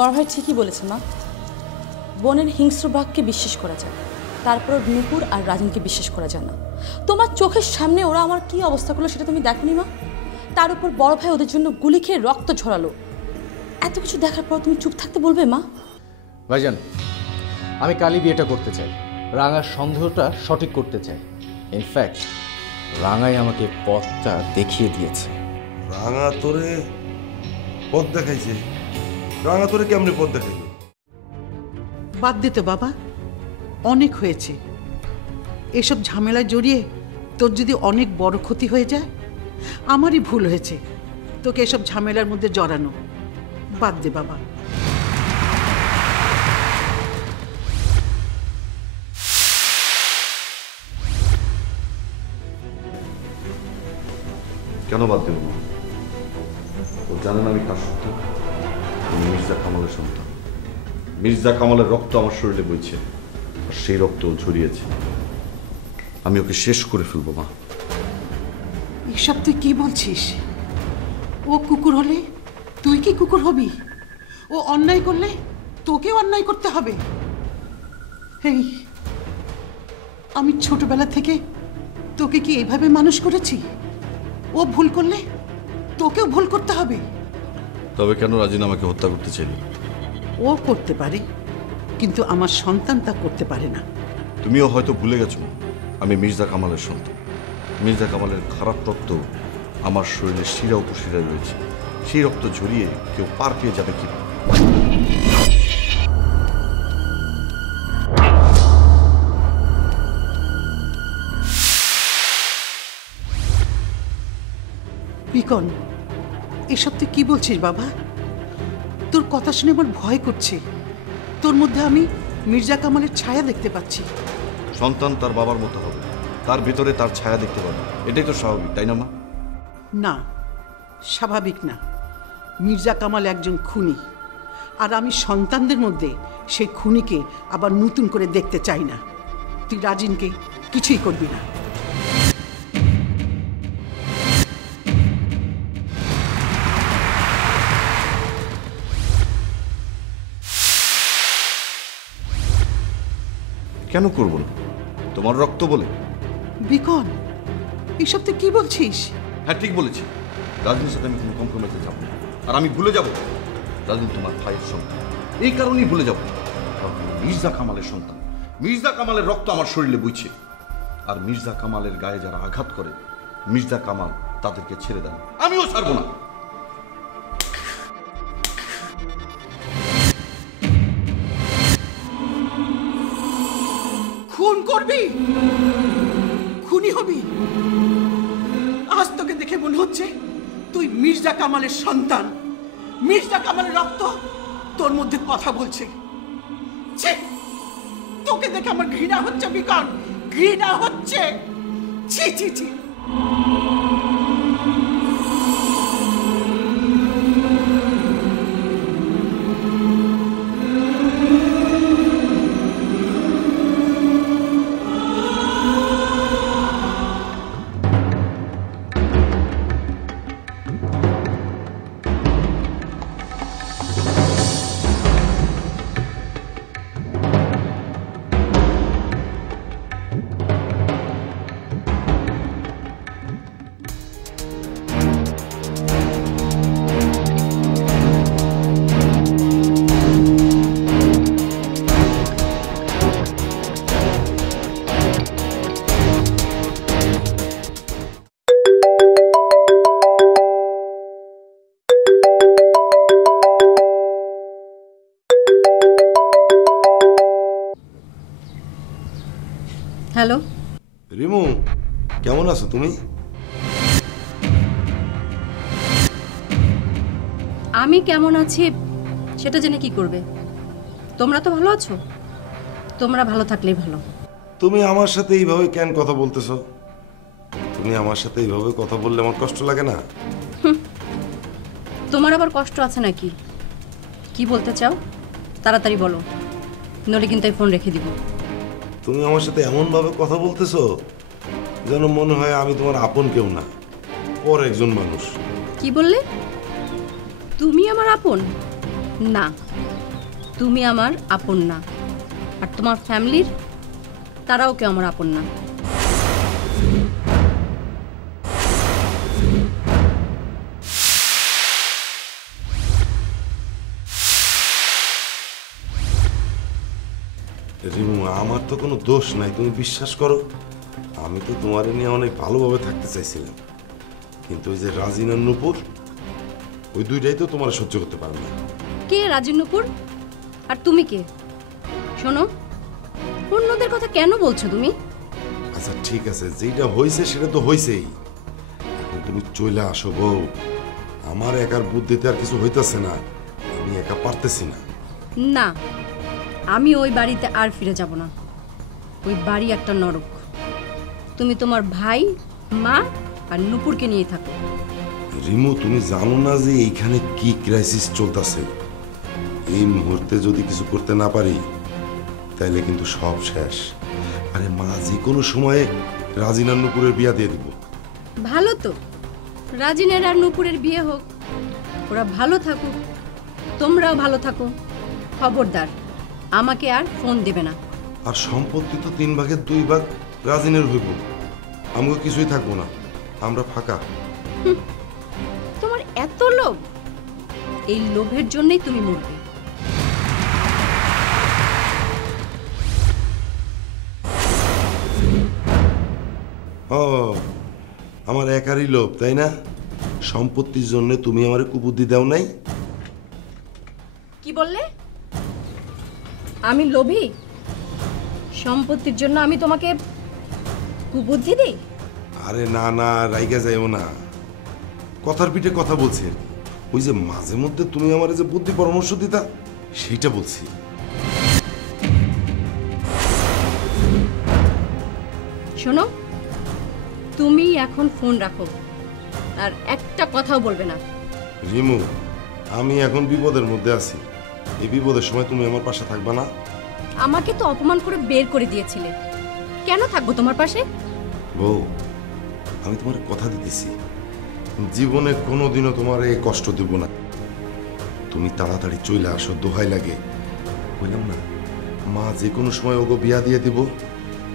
বড় ভাই ঠিকই বলেছে মা, বনের হিংস্র বাঘকে বিশ্বাস করা যায়, তারপর নূপুর আর রাজিনকে বিশ্বাস করা যায় না। তোমার চোখের সামনে ওরা আমার কি অবস্থা করলো সেটা তুমি দেখোনি মা? তার উপর বড় ভাই ওদের জন্য গুলি খেয়ে রক্ত ঝরালো। এত কিছু দেখার পর তুমি চুপ থাকতে বলবে মা? ভাইজান, আমি কালই বিয়েটা করতে চাই, রাঙার সন্দেহটা সঠিক করতে চাই। ইনফ্যাক্ট রাঙাই আমাকে পথটা দেখিয়ে দিয়েছে। রাঙা তোরে পথ দেখাইছে? রাঙা তোরে কেমনে পথ দেখাইল? বাদ দে তো বাবা, অনেক হয়েছে। এসব ঝামেলায় জড়িয়ে তোর যদি অনেক বড় ক্ষতি হয়ে যায়, আমারই ভুল হয়েছে তোকে এসব ঝামেলার মধ্যে জড়ানো। বাদ দে বাবা। কেন বাদ দেব না? ও জানেন আমি কার সন্তান? আমি মির্জা কামালের সন্তান। মির্জা কামালের রক্ত আমার শরীরে বইছে, আর সেই রক্ত ঝরিয়েছে। আমি ওকে শেষ করে ফেলবো মা। এসব তুই কি বলছিস? ও কুকুর হলে তুই কি কুকুর হবি? ও অন্যায় করলে তোকেও অন্যায় করতে হবে। এই আমি ছোটবেলা থেকে তোকে কি এইভাবে মানুষ করেছি? ও ভুল করলে তোকেও ভুল করতে হবে। তবে কেন রাজিন আমাকে হত্যা করতে চাইল? ও করতে পারে, কিন্তু আমার সন্তান তা করতে পারে না। তুমিও হয়তো ভুলে গেছো আমি মির্জা কামালের সন্তান। মির্জা কামালের খারাপ রক্ত আমার শরীরে শিরা উপশিরায় রয়েছে। সেই রক্ত ঝরিয়ে কেউ পার পেয়ে যাবে কি? বিকন, এসব তুই কি বলছিস বাবা? তোর কথা শুনে আমার ভয় করছে। তোর মধ্যে আমি মির্জা কামালের ছায়া দেখতে পাচ্ছি। সন্তান তার বাবার মতো হবে, তার ভিতরে তার ছায়া দেখতে পাবে, এটাই তো স্বাভাবিক, তাই না মা? না, স্বাভাবিক না। মির্জা কামাল একজন খুনি, আর আমি সন্তানদের মধ্যে সেই খুনিকে আবার নতুন করে দেখতে চাই না। তুই রাজিনকে কিছুই করবি না। কেন করব না? তোমার রক্ত বলে? বিকন, এসব তুই কি বলছিস? হ্যাঁ, ঠিক বলেছি। রাজনীতির সাথে আমি কোনো কম্প্রোমাইজে যাবো না। আর আমি ভুলে যাব রাজনীতি তোমার ভাইয়ের সন্তান। এই কারণেই ভুলে যাব, কারণ মির্জা কামালের সন্তান। মির্জা কামালের রক্ত আমার শরীরে বইছে, আর মির্জা কামালের গায়ে যারা আঘাত করে, মির্জা কামাল তাদেরকে ছেড়ে দেন, আমিও ছাড়বো না। খুন করবি? খুনি হবি? আজ তোকে দেখে মনে হচ্ছে তুই মির্জা কামালের সন্তান। মির্জা কামালের রক্ত তোর মধ্যে কথা বলছে। ছি, তোকে দেখে আমার ঘৃণা হচ্ছে বিকন, ঘৃণা হচ্ছে। ছি ছি ছি। হ্যালো রিমু, কেমন আছো তুমি? আমি কেমন আছি সেটা জেনে কি করবে? তোমরা তো ভালো আছো, তোমরা ভালো থাকলেই ভালো। তুমি আমার সাথে এইভাবে কেন কথা বলতেছো? তুমি আমার সাথে এইভাবে কথা বললে আমার কষ্ট লাগে না? তোমার আবার কষ্ট আছে নাকি? কি বলতে চাও তাড়াতাড়ি বলো, নইলে কিন্তু এই ফোন রেখে দিব। তুমি আমার সাথে এমন ভাবে কথা বলতেছো যেন মনে হয় আমি তোমার আপন কেউ না, পর একজন মানুষ। কি বললে? তুমি আমার আপন? না, তুমি আমার আপন না, আর তোমার ফ্যামিলির তারাও কেউ আমার আপন না। রিমু, আমার তো কোনো দোষ নাই, তুমি বিশ্বাস করো। আমি তো তোমার নিয়ে অনেক ভালোভাবে থাকতে চাইছিলাম, কিন্তু ওই যে রাজিন আর নূপুর, ওই দুইটাই তো তোমার সহ্য করতে পারে না। কে রাজিন নূপুর আর তুমি কে? শোনো, অন্যদের কথা কেন বলছো তুমি? আচ্ছা ঠিক আছে, যেটা হয়েছে সেটা তো হয়েছেই। এখন তুমি চলে আসো বউ, আমার একার বুদ্ধিতে আর কিছু হইতেছে না, আমি একা পারতেছি না। না, আমি ওই বাড়িতে আর ফিরে যাব না। ওই বাড়ি একটা নরক। তুমি তোমার ভাই, মা আর নূপুরকে নিয়ে থাকো। রিমু, তুমি জানো না যে এইখানে কি ক্রাইসিস চলতেছে? এই মুহূর্তে যদি কিছু করতে না পারি তাইলে কিন্তু সব শেষ। আরে মা যে কোনো সময়ে রাজিনার নূপুরের বিয়া দিয়ে দিব। ভালো তো, রাজিনের আর নূপুরের বিয়ে হোক, ওরা ভালো থাকুক, তোমরাও ভালো থাকো। খবরদার, আমাকে আর ফোন দেবে না। আর সম্পত্তি তো 3 ভাগের 2 ভাগ রাজিনের হইব, আমাকে কিছুই থাকবো না, আমরা ফাঁকা। তোমার এত লোভ, এই লোভের জন্যই তুমি মরবে। ও, আমার একারই লোভ তাই না? সম্পত্তির জন্য তুমি আমারে কুবুদ্ধি দাও নাই? কি বললে? আমি লোভী? সম্পত্তির জন্য আমি তোমাকে কুবুদ্ধি দিই? আরে না না, রাইগা যাইও না, কথার পিঠে কথা বলছি আর কি। ওই যে মাঝে মধ্যে তুমি আমার যে বুদ্ধি পরামর্শ দিতা, সেইটা বলছি। শোনো, তুমি এখন ফোন রাখো আর একটা কথাও বলবে না। রিমু, আমি এখন বিপদের মধ্যে আছি, এই বিপদের সময় তুমি আমার পাশে থাকবা না? আমাকে তো অপমান করে বের করে দিয়েছিলে, কেন থাকবো তোমার পাশে? বউ, আমি তোমার কথা দিতেছি, জীবনে কোনোদিনও তোমার এই কষ্ট দেব না। তুমি তাড়াতাড়ি চলে আসো, দোহাই লাগে। বললাম না, মা যে কোনো সময় ওগো বিয়া দিয়ে দিব।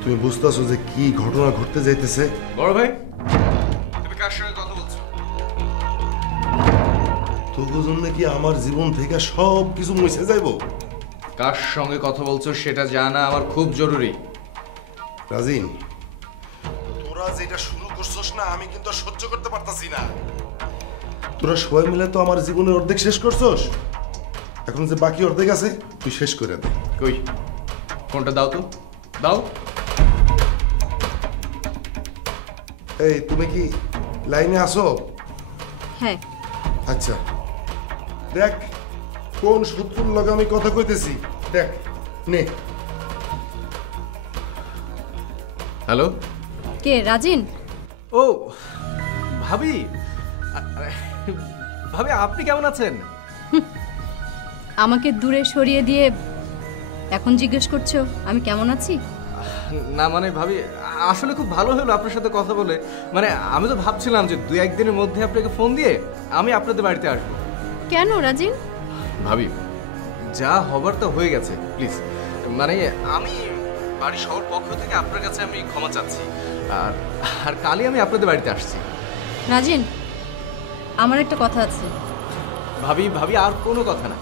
তুমি বুঝতেছো যে কি ঘটনা ঘটতে যাইতেছে? বড় ভাই, তুমি কার সঙ্গে কথা বলছো? তোগো জন্য কি আমার জীবন থেকে সব কিছু মুছে যাইব? কার সঙ্গে কথা বলছো সেটা জানা আমার খুব জরুরি। রাজিন, তোরা যেটা শুরু করছস না, আমি কিন্তু আর সহ্য করতে পারতাছি না। তোরা সবাই মিলে তো আমার জীবনের অর্ধেক শেষ করছস, এখন যে বাকি অর্ধেক আছে তুই শেষ করে দে। কই ফোনটা দাও তো, দাও। এই, তুমি কি লাইনে আসো? হ্যাঁ। আচ্ছা, দেখ কোন শত্রুর লগে আমি কথা কইতেছি, দেখ নে। হ্যালো। কে? রাজিন? ও ভাবি, ভাবি আপনি কেমন আছেন? আমাকে দূরে সরিয়ে দিয়ে এখন জিজ্ঞেস করছো আমি কেমন আছি? না মানে ভাবি, আসলে খুব ভালো হলো আপনার সাথে কথা বলে। মানে আমি তো ভাবছিলাম যে 2-1 দিনের মধ্যে আপনাকে ফোন দিয়ে আমি আপনাদের বাড়িতে আসবো। কেন রাজিন? ভাবি, যা হবার তো হয়ে গেছে, প্লিজ। মানে আমি বাড়ির সবার পক্ষ থেকে আপনার কাছে আমি ক্ষমা চাচ্ছি। আর আর কালই আমি আপনাদের বাড়িতে আসছি। রাজিন, আমার একটা কথা আছে। ভাবি ভাবি, আর কোনো কথা না,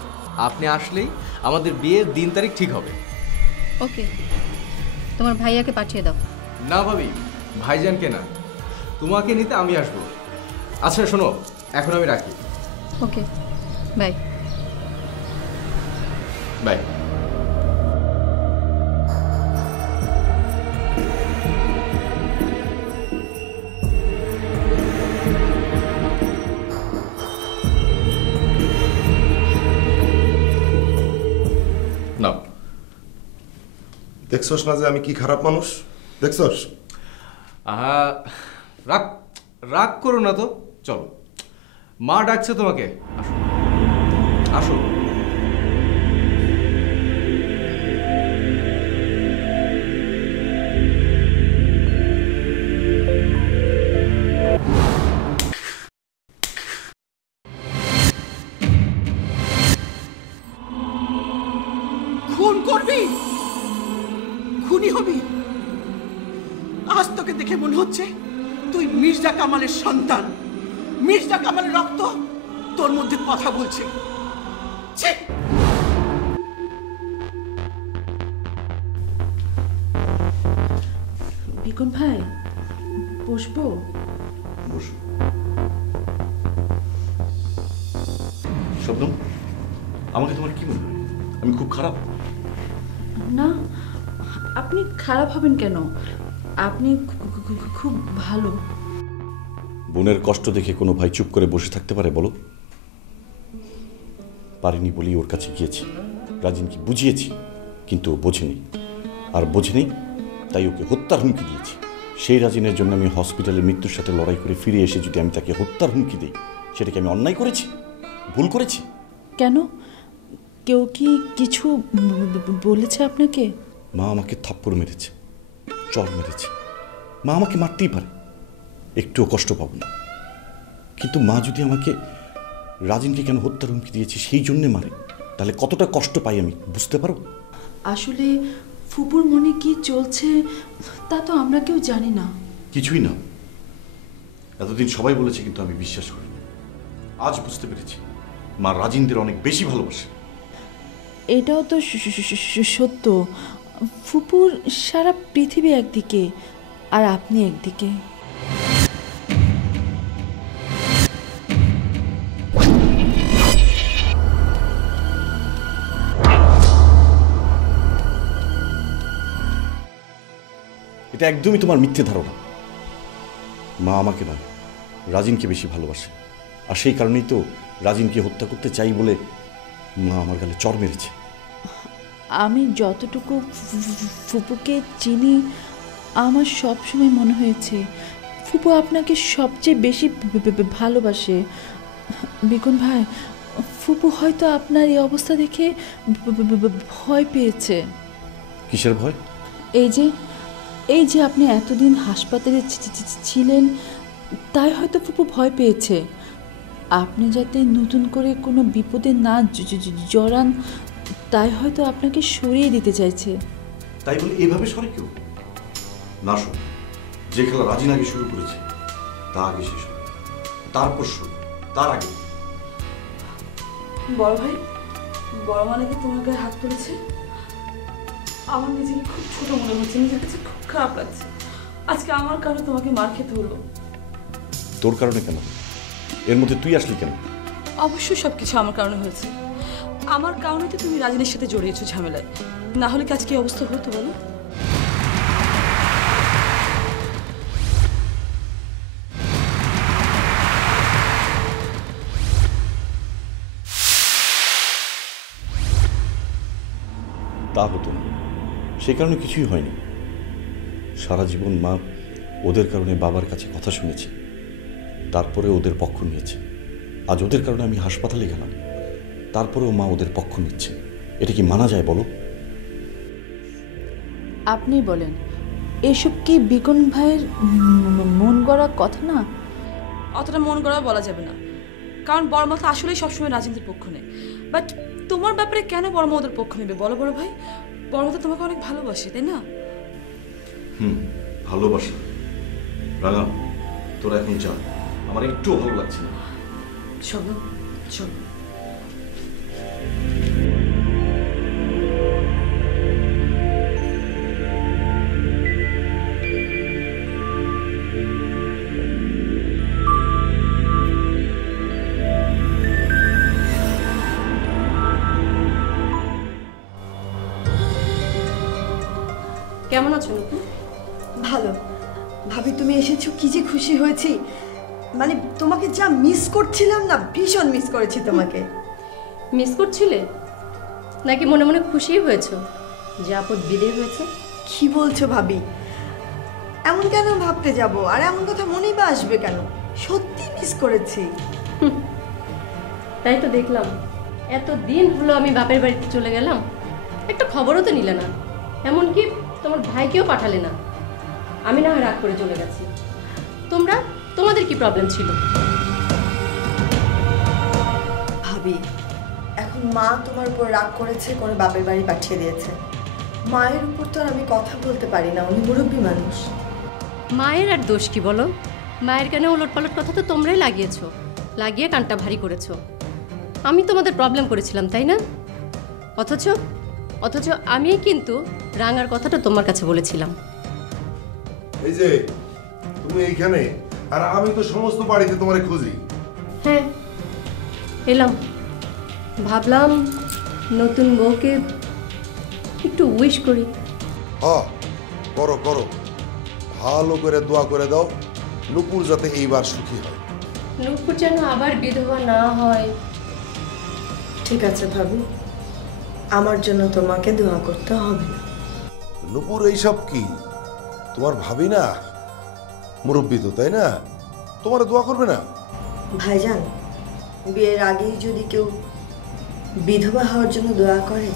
আপনি আসলেই আমাদের বিয়ের দিন তারিখ ঠিক হবে। ওকে, তোমার ভাইয়াকে পাঠিয়ে দাও। না ভাবি, ভাইজানকে না, তোমাকে নিতে আমি আসবো। আচ্ছা শোনো, এখন আমি রাখি। ওকে, বাই। বাই। নাও। দেখছস না যে আমি কি খারাপ মানুষ? দেখছস? রাগ রাগ করো না তো, চলো, মা ডাকছে তোমাকে, আসো আসো। হবি? আজ তোকে দেখে মনে হচ্ছে তুই মির্জা কামালের সন্তান। মির্জা কামালের রক্ত তোর মধ্যে কথা বলছে। ছি! বিকন ভাই, বসবো? বসো। শবনম, আমাকে তোমার কি মনে হয়? আমি খুব খারাপ? না, আপনি খারাপ হবেন কেন? আপনি খুব ভালো। বোনের কষ্ট দেখে কোনো ভাই চুপ করে বসে থাকতে পারে বলো? পারিনি বলেই ওর কাছে গিয়েছি, রাজিনকে বুঝিয়েছি, কিন্তু ও বোঝেনি। আর বোঝেনি তাই ওকে হত্যার হুমকি দিয়েছি। সেই রাজিনের জন্য আমি হসপিটালে মৃত্যুর সাথে লড়াই করে ফিরে এসে যদি আমি তাকে হত্যার হুমকি দিই, সেটাকে আমি অন্যায় করেছি, ভুল করেছি? কেন? কেউ কি কিছু বলেছে আপনাকে? মা আমাকে থাপ্পড় মেরেছে, চর মেরেছে। মা আমাকে মারতেই পারে, একটুও কষ্ট পাবো না। কিন্তু মা যদি আমাকে রাজিনকে কেন হত্যার হুমকি দিয়েছে সেই জন্যে মারে, তাহলে কতটা কষ্ট পাই আমি বুঝতে পারো? আসলে ফুপুর মনে কি চলছে তা তো আমরা কেউ জানি না। কিছুই না। এতদিন সবাই বলেছে, কিন্তু আমি বিশ্বাস করিনি। আজ বুঝতে পেরেছি মা রাজিনদের অনেক বেশি ভালোবাসে। এটাও তো সত্য। ফুপুর সারা পৃথিবী একদিকে আর আপনি একদিকে। এটা একদমই তোমার মিথ্যে ধারণা। মা আমাকে নয়, রাজিনকে বেশি ভালোবাসে। আর সেই কারণেই তো রাজিনকে হত্যা করতে চাই বলে মা আমার গালে চর মেরেছে। আমি যতটুকু ফুপুকে চিনি, আমার সব সময় মনে হয়েছে ফুপু আপনাকে সবচেয়ে বেশি ভালোবাসে। বিকন ভাই, ফুপু হয়তো আপনার এই অবস্থা দেখে ভয় পেয়েছে। কিসের ভয়? এই যে আপনি এতদিন হাসপাতালে ছিলেন, তাই হয়তো ফুপু ভয় পেয়েছে আপনি যাতে নতুন করে কোনো বিপদে না জড়ান, তাই হয়তো আপনাকে সরিয়ে দিতে চাইছে। তাই বলে এভাবে সরে কেউ না? শোন, যে খেলা রাজিন আগে শুরু করেছে তা আগে শেষ হবে, তারপর শুরু, তার আগে। বড় ভাই, বড় মা নাকি তোমার গায়ে হাত তুলেছে। আমার নিজেকে খুব ছোট মনে হচ্ছে, নিজের কাছে খুব খারাপ লাগছে। আজকে আমার কারণে তোমাকে মার খেতে হলো। তোর কারণে কেন? এর মধ্যে তুই আসলি কেন? অবশ্যই সবকিছু আমার কারণে হয়েছে। আমার কারণে তো তুমি রাজিনের সাথে জড়িয়েছো ঝামেলায়, না হলে কি আজকে এই অবস্থা হতো বলো? তা হতো না, সে কারণে কিছুই হয়নি। সারা জীবন মা ওদের কারণে বাবার কাছে কথা শুনেছে, তারপরে ওদের পক্ষ নিয়েছে। আজ ওদের কারণে আমি হাসপাতালে গেলাম, তারপরেও মা ওদের পক্ষ নিচ্ছে। এটা কি মানা যায় বলো? আপনি বলেন, এসব কি বিকন ভাইয়ের মন গড়া কথা না? অতটা মন গড়া বলা যাবে না, কারণ বড় মা আসলেই সবসময় রাজেন্দ্রের পক্ষ নেয়। বাট তোমার ব্যাপারে কেন বড় মা ওদের পক্ষ নেবে বলো বড় ভাই? বড় মা তো তোমাকে অনেক ভালোবাসে, তাই না? ভালোবাসা। রাঙা, তোরা এখন যা, আমার একটুও ভালো লাগছে না। চলো চলো। কেমন আছো নুপুর? ভালো। ভাবি তুমি এসেছো, কি যে খুশি হয়েছি। মানে তোমাকে যা মিস করছিলাম না, ভীষণ মিস করেছি তোমাকে। মিস করছিলে নাকি মনে মনে খুশি হয়েছো যে আপদ বিদায় হয়েছে? কি বলছো ভাবি? এমন কেন ভাবতে যাব? আর এমন কথা মনেই বা আসবে কেন? সত্যি মিস করেছি। তাই তো দেখলাম, এত দিন হলো আমি বাপের বাড়িতে চলে গেলাম, একটা খবরও তো নিলে না, এমনকি তোমার ভাইকেও পাঠালে না। আমি না হয় রাগ করে চলে গেছি, তোমাদের কি প্রবলেম ছিল? ভাবি, এখন মা তোমার উপর রাগ করেছে করে বাপের বাড়ি পাঠিয়ে দিয়েছে। মায়ের উপর তো আর আমি কথা বলতে পারি না, উনি মুরব্বী মানুষ। মায়ের আর দোষ কি বলো? মায়ের কানে ওলটপালট কথা তো তোমরাই লাগিয়েছো, লাগিয়ে কানটা ভারী করেছো। আমি তোমাদের প্রবলেম করেছিলাম, তাই না? অথচ অথচ আমি কিন্তু রাঙার কথাটা তোমার কাছে বলেছিলাম। এই যে তুমি এইখানে, আর আমি তো সমস্ত বাড়িতে তোমারে খুঁজি। হ্যাঁ, এলাম, ভাবলাম নতুন বউকে একটু উইশ করি। হ্যাঁ, করো করো, ভালো করে দোয়া করে দাও নুপুর যাতে এইবার সুখী হয়। নূপুর যেন আবার বিধবা না হয়। ঠিক আছে ভাবি, আমার জন্য তোমাকে দোয়া করতে হবে না। নুপুর এইসব কি? তোমার ভাবি না, মুরব্বী তো, তাই না? তোমার দোয়া করবে না? ভাইজান, বিয়ের আগেই যদি কেউ বিধবা হওয়ার জন্য দোয়া করে,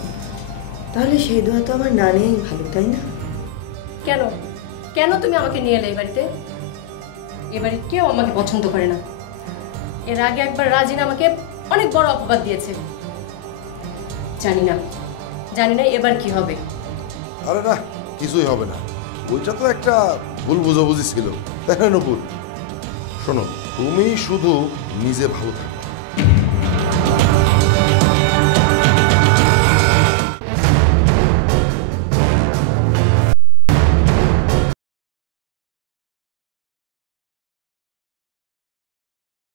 তাহলে সেই দোয়া তো আমার না নেই ভালো, তাই না? কেন কেন তুমি আমাকে নিয়ে এলে এই বাড়িতে? এবারে কেউ আমাকে পছন্দ করে না। এর আগে একবার রাজিন আমাকে অনেক বড় অপবাদ দিয়েছে। জানি না এবার কি হবে। আরে না, কিছুই হবে না। ওইটা তো একটা ভুল বুঝাবুঝি ছিল, তাই না নুপুর? শোনো, তুমি শুধু নিজে ভালো থাকো।